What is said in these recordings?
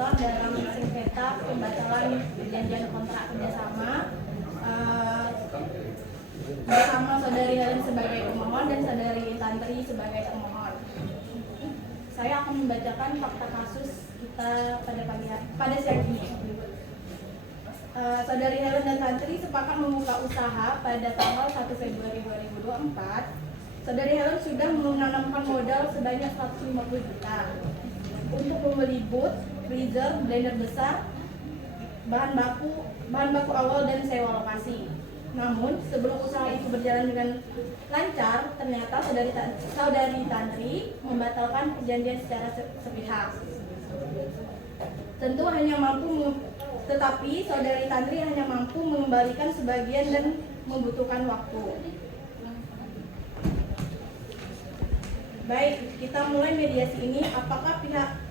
mediator dalam sengketa pembatalan perjanjian kontrak kerjasama bersama saudari Helen sebagai pemohon dan saudari Tantri sebagai pemohon. Saya akan membacakan fakta kasus kita pada siang ini. Saudari Helen dan Tantri sepakat membuka usaha pada tanggal 1 Februari 2024. Saudari Helen sudah menanamkan modal sebanyak 150 juta untuk membeli booth, freezer, blender besar, bahan baku awal dan sewa lokasi. Namun sebelum usaha itu berjalan dengan lancar, ternyata saudari Tantri membatalkan perjanjian secara sepihak. Tetapi saudari Tantri hanya mampu mengembalikan sebagian dan membutuhkan waktu. Baik, kita mulai mediasi ini. Apakah pihak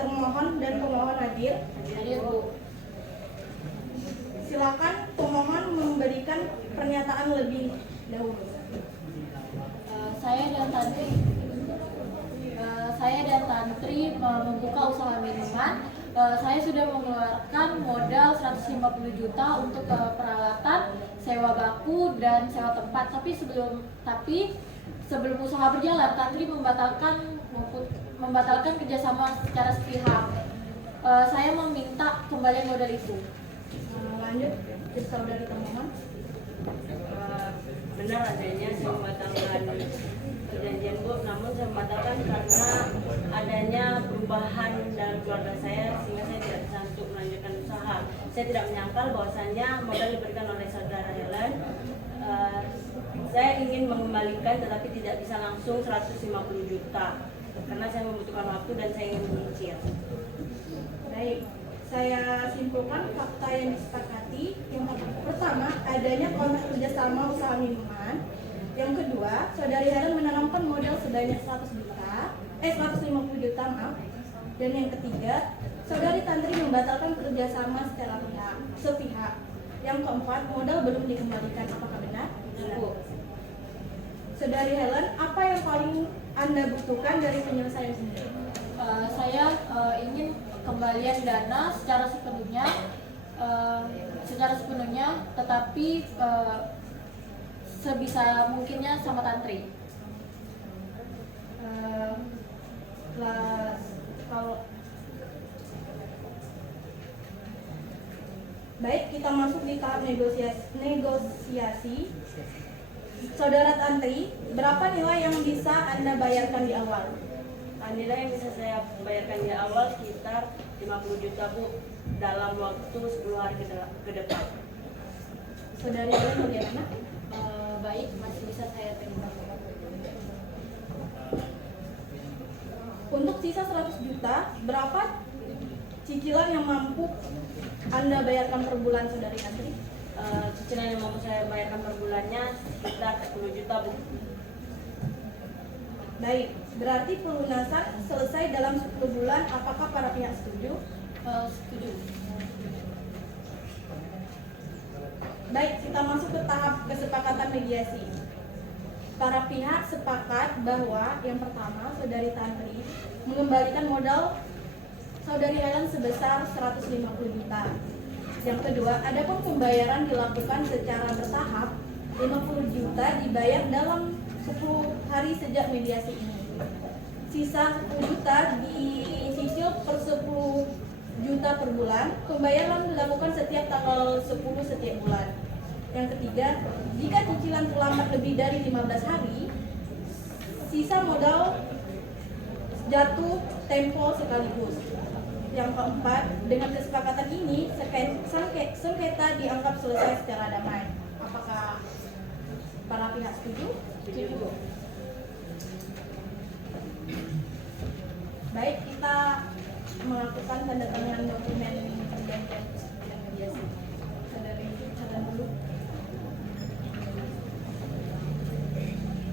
termohon dan pemohon hadir? Hadir, Bu. Silakan pemohon memberikan pernyataan lebih dahulu. Saya dan Tantri membuka usaha minuman. Saya sudah mengeluarkan modal 150 juta untuk peralatan, sewa baku dan sewa tempat. Tapi sebelum usaha berjalan, Tantri membatalkan kerjasama secara sepihak. Saya meminta kembalian modal itu. Lanjut, saudari termohon. Benar adanya saya membatalkan perjanjian, Bu, namun saya membatalkan karena adanya perubahan dalam keluarga saya sehingga saya tidak bisa untuk melanjutkan usaha. Saya tidak menyangkal bahwasannya modal diberikan oleh saudara Helen. Saya ingin mengembalikan tetapi tidak bisa langsung 150 juta karena saya membutuhkan waktu dan saya ingin menyicil. Baik, saya simpulkan fakta yang disepakati. Yang pertama, adanya kontrak kerjasama usaha minuman. Yang kedua, saudari Helen menanamkan modal sebanyak 150 juta, maaf. Dan yang ketiga, saudari Tantri membatalkan kerjasama secara sepihak. Yang keempat, modal belum dikembalikan. Apakah benar? Bu. Saudari Helen, apa yang paling Anda butuhkan dari penyelesaian sendiri? Saya ingin kembalian dana secara sepenuhnya, tetapi sebisa mungkinnya sama Tantri. Baik, kita masuk di tahap negosiasi. Saudara Tantri, berapa nilai yang bisa Anda bayarkan di awal? Nilai yang bisa saya bayarkan di awal sekitar 50 juta, Bu, dalam waktu 10 hari ke depan. Saudari Helen bagaimana? Baik, masih bisa saya terima. Untuk sisa 100 juta, berapa cicilan yang mampu Anda bayarkan per bulan, saudari Tantri? Cicilan yang mampu saya bayarkan per bulannya sekitar 10 juta, Bu. Baik, berarti pelunasan selesai dalam 10 bulan. Apakah para pihak setuju? Setuju. Baik, kita masuk ke tahap kesepakatan mediasi. Para pihak sepakat bahwa yang pertama, saudari Tantri mengembalikan modal saudari Helen sebesar 150 juta. Yang kedua, adapun pembayaran dilakukan secara bertahap. 50 juta dibayar dalam 10 hari sejak mediasi ini. Sisa 10 juta dicicil per 10 juta per bulan. Pembayaran dilakukan setiap tanggal 10 setiap bulan. Yang ketiga, jika cicilan terlambat lebih dari 15 hari, sisa modal jatuh tempo sekaligus. Yang keempat, dengan kesepakatan ini, sengketa dianggap selesai secara damai. Apakah para pihak setuju? Setuju. Baik, kita melakukan tanda tangan dokumen perjanjian dan mediasi. Saudari, jalan dulu.